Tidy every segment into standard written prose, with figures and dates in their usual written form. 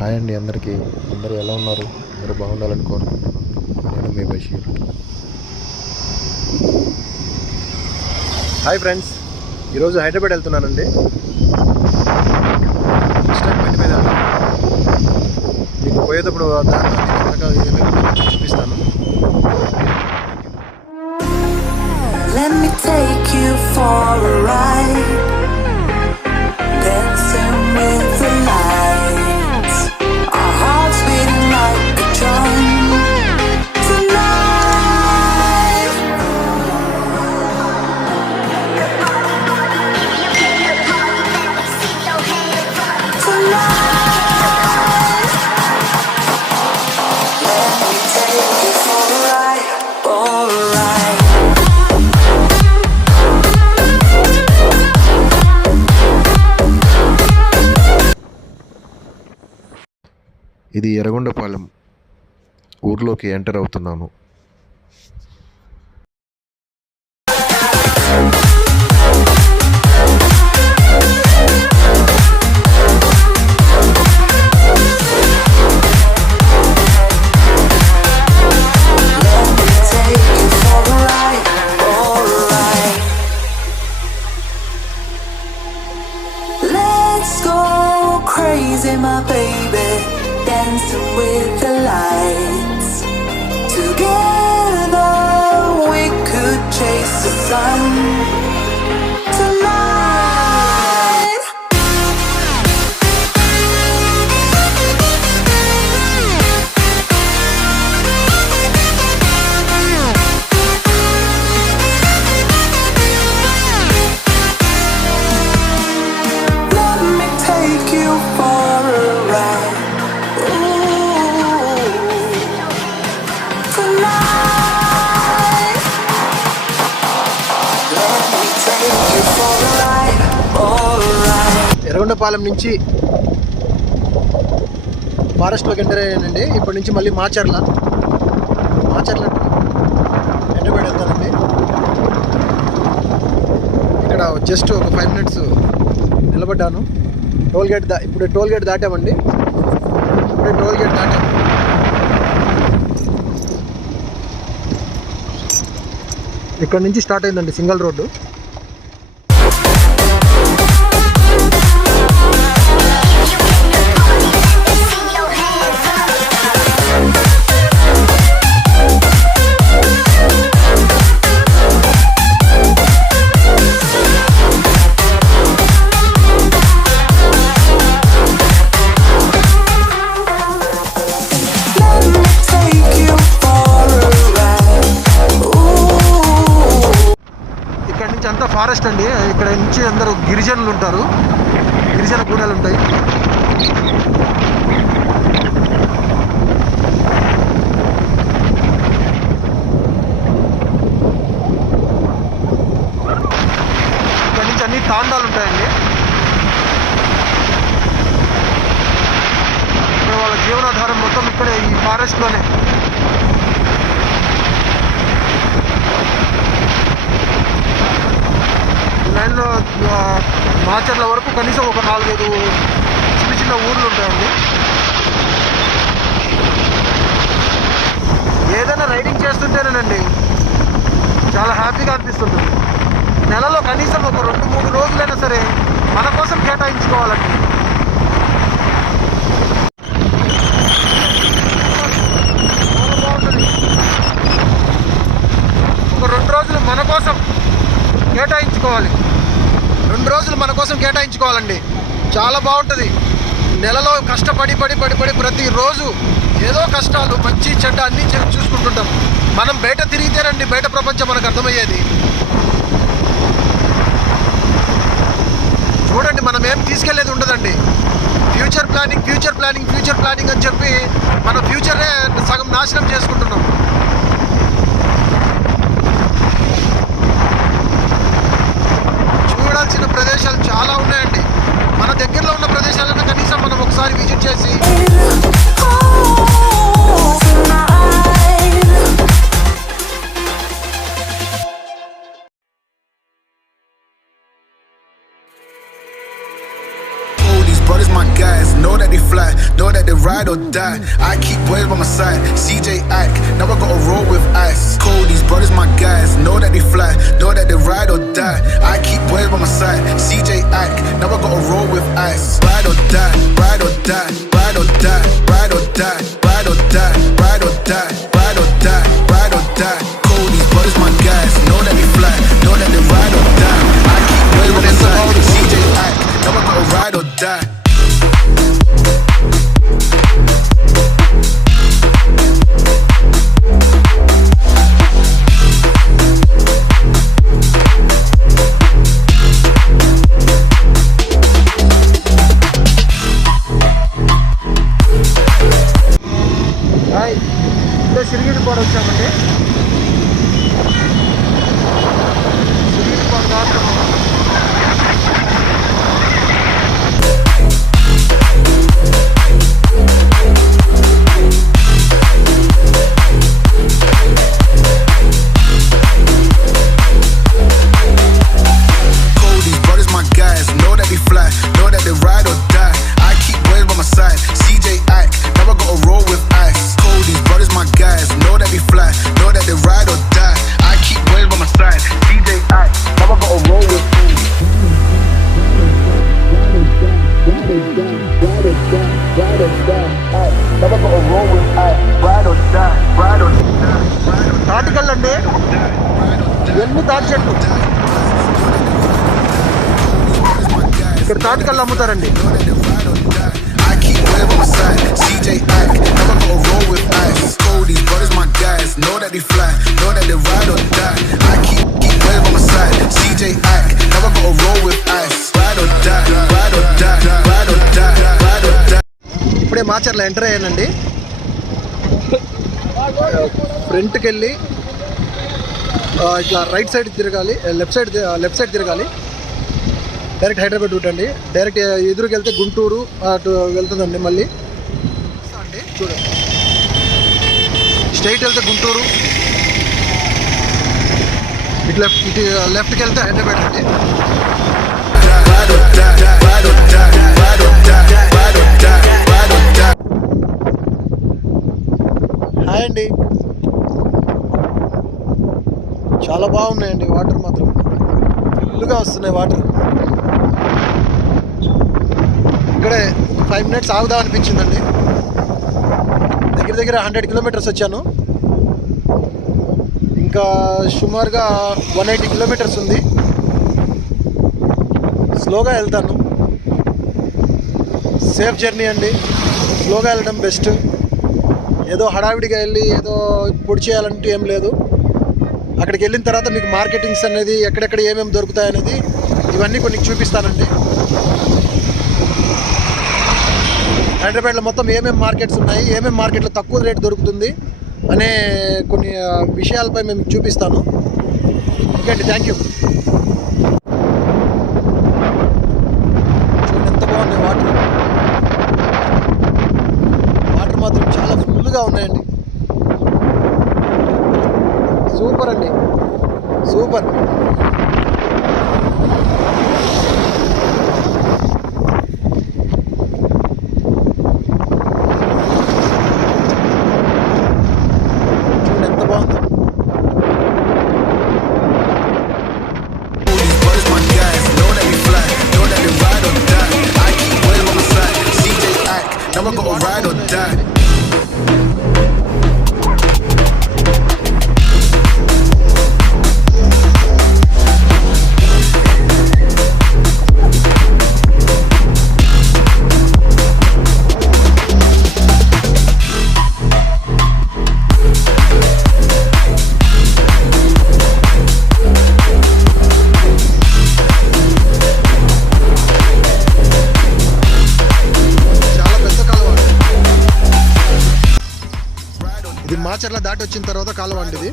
హాయ్ అండి అందరికీ. అందరూ ఎలా ఉన్నారు? అందరూ బాగుండాలని కోరుకుంటున్నాను. నేను మీ బషీర్. హాయ్ ఫ్రెండ్స్, ఈరోజు హైదరాబాద్ వెళ్తున్నానండి. ఫస్ట్ టైం బండి మీద వెళ్తాను. మీకు పోయేటప్పుడు చూపిస్తాను. Let me take you for a ride, dancing with the lights, our hearts beating like a drum tonight. Tonight, let me take you for a ride, for a ride. ఇది ఎర్రగొండపాలెం ఊర్లోకి ఎంటర్ అవుతున్నాను. Let's go crazy, my baby, dancing with the lights. Together we could chase the sun tonight. Let me take you for a ride. Yerragondapalem నుంచి ఫారెస్ట్లోకి ఎంటర్ అయ్యానండి. ఇప్పటి నుంచి మళ్ళీ మాచర్ల హైదరాబాద్ వెళ్తానండి. ఇక్కడ జస్ట్ ఒక 5 minutes నిలబడ్డాను. ఇప్పుడు టోల్ గేట్ దాటామండి. ఇక్కడ నుంచి స్టార్ట్ అయిందండి సింగిల్ రోడ్డు. అంతా ఫారెస్ట్ అండి. ఇక్కడ నుంచి అందరూ గిరిజనులు ఉంటారు, గిరిజన గూడాలు ఉంటాయి. ఇక్కడ నుంచి అన్ని తాండాలు ఉంటాయండి. ఇక్కడ వాళ్ళ జీవనాధారం మొత్తం ఇక్కడే ఈ ఫారెస్ట్లోనే. లైన్లో మాచర్ల వరకు కనీసం ఒక 4-5 చిన్న ఊర్లు ఉంటాయండి. ఏదైనా రైడింగ్ చేస్తుంటేనేనండి చాలా హ్యాపీగా అనిపిస్తుంటుంది. నెలలో కనీసం ఒక 2-3 రోజులైనా సరే మన కోసం కేటాయించుకోవాలండి. బాగుంటుంది. ఒక 2 రోజులు మన కోసం కేటాయించుకోవాలి. 2 రోజులు మన కోసం కేటాయించుకోవాలండి. చాలా బాగుంటుంది. నెలలో కష్టపడి ప్రతిరోజు ఏదో కష్టాలు, మంచి చెడ్డ అన్నీ చూసుకుంటుంటాం. మనం బయట తిరిగితేనండి బయట ప్రపంచం మనకు అర్థమయ్యేది. చూడండి, మనం ఏం తీసుకెళ్లేది ఉండదండి. ఫ్యూచర్ ప్లానింగ్ అని చెప్పి మన ఫ్యూచర్నే సగం నాశనం చేసుకుంటున్నాం. చూడాల్సిన ప్రదేశాలు చాలా ఉన్నాయండి. మన దగ్గరలో ఉన్న ప్రదేశాలను కనీసం మనం ఒకసారి విజిట్ చేసి brothers my guys, know that they fly, know that they ride or die. I keep boys by my side. CJ Ack, now I gotta roll with ice. Cold, these brothers my guys. Know that they fly, know that they ride or die. I keep boys by my side. CJ Ack, now I gotta roll with ice. Ride or die, ride or die, ride or die, ride or die, ride or die, ride or die, ride or die, ride or die. Cold, these brothers my guys. Know that they fly, know that they ride or die. I keep boys by my side. CJ Ack, now I gotta ride or die. Sirigiripadu వచ్చామండి. సిరిగిరిపాడు దాకా Cold, these brothers my guys. Know that they fly, know that they ride or die. I keep boys by my side. CJ Ack, now I gotta roll with ice. Cold, these brothers my guys. Know that they fly, know that they ride or die. I keep boys by my side. CJ Ack, now I gotta roll with ice. Now I gotta roll with ice. Ride or die, ride or die. తాటికల్లండి. ఎన్ని తాటి చెట్లు ఇక్కడ తాటికల్లు అమ్ముతారండి. I keep boys by my side. CJ Ack, now I gotta roll with ice. Cold, these brothers my guys. Know that they fly, know that they ride or die. I keep boys by my side. CJ Ack, now I gotta roll with ice. Ride or die, ride or die, ride or die, ride or die. ఇప్పుడే మాచర్ల ఎంటర్ అయ్యానండి. ఫ్రంట్కి వెళ్ళి ఇట్లా right side తిరగాలి, left side తిరగాలి. డైరెక్ట్ హైదరాబాద్ రూట్ అండి. డైరెక్ట్ ఎదురుకి వెళ్తే గుంటూరు అటు వెళ్తుందండి. మళ్ళీ అండి చూడండి, స్ట్రైట్ వెళ్తే గుంటూరు, ఇటు లెఫ్ట్కి వెళ్తే హైదరాబాద్ అండి. హాయ్ అండి. చాలా బాగున్నాయండి. వాటర్ మాత్రం ఫుల్గా వస్తున్నాయి. వాటర్ ఇక్కడే 5 minutes ఆగుదాం అనిపించిందండి. దగ్గర 100 kilometers వచ్చాను. ఇంకా సుమారుగా 180 kilometers ఉంది. స్లోగా వెళ్తాను. సేఫ్ జర్నీ అండి. స్లోగా వెళ్ళడం బెస్ట్. ఏదో హడావిడిగా వెళ్ళి ఏదో పొడి చేయాలంటూ ఏం లేదు. అక్కడికి వెళ్ళిన తర్వాత మీకు మార్కెటింగ్స్ అనేది ఎక్కడెక్కడ ఏమేమి దొరుకుతాయనేది ఇవన్నీ కొన్ని చూపిస్తానండి. హైదరాబాద్లో మొత్తం ఏమేమి మార్కెట్స్ ఉన్నాయి, ఏమేమి మార్కెట్లో తక్కువ రేటు దొరుకుతుంది అనే కొన్ని విషయాలపై మేము చూపిస్తాను. ఓకే అండి, థ్యాంక్ యూ. చూడండి ఎంత బాగున్నాయి వాటర్. వాటర్ మాత్రం చాలా ఫుల్గా ఉన్నాయండి. సూపర్ అండి, సూపర్. చూడండి ఎంత బాగుందో. Now I gotta ride or die. ఇది మాచర్ల దాటి వచ్చిన తర్వాత కాలువ అండి. ఇది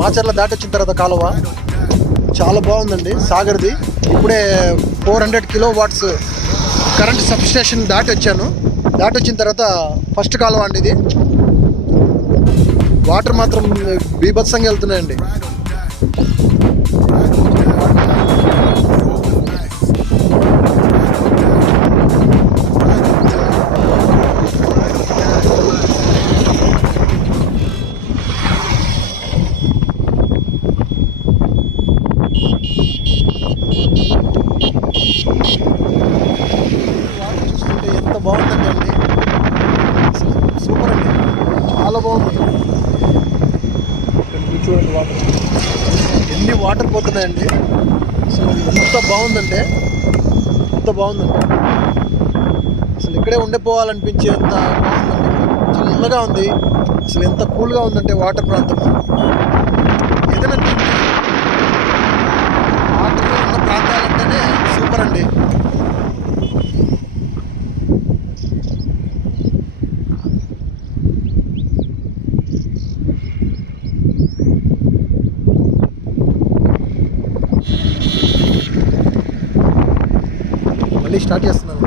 మాచర్ల దాటి వచ్చిన తర్వాత కాలువ చాలా బాగుందండి. సాగర్ది. ఇప్పుడే 400 kilowatts కరెంట్ సబ్స్టేషన్ దాటి వచ్చాను. దాటి వచ్చిన తర్వాత ఫస్ట్ కాలువ అండి ఇది. వాటర్ మాత్రం బీభత్సంగా వెళ్తున్నాయండి. వాటర్ పోతున్నాయండి. అసలు ఎంత బాగుందంటే అసలు ఇక్కడే ఉండిపోవాలనిపించేంత బాగుందండి. చల్లగా ఉంది. అసలు ఎంత కూల్గా ఉందంటే వాటర్ ప్రాంతం ఏదైనా వాటర్ ఉన్న ప్రాంతాలంటేనే సూపర్ అండి. మళ్ళీ స్టార్ట్ చేస్తున్నాను,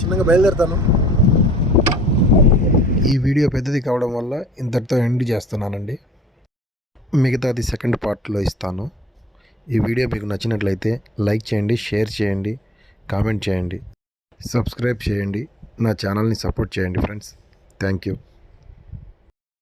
చిన్నగా బయలుదేరుతాను. ఈ వీడియో పెద్దది కావడం వల్ల ఇంతటితో ఎండ్ చేస్తున్నానండి. మిగతాది సెకండ్ పార్ట్లో ఇస్తాను. ఈ వీడియో మీకు నచ్చినట్లయితే లైక్ చేయండి, షేర్ చేయండి, కామెంట్ చేయండి, సబ్స్క్రైబ్ చేయండి, నా ఛానల్ని సపోర్ట్ చేయండి ఫ్రెండ్స్. Thank you.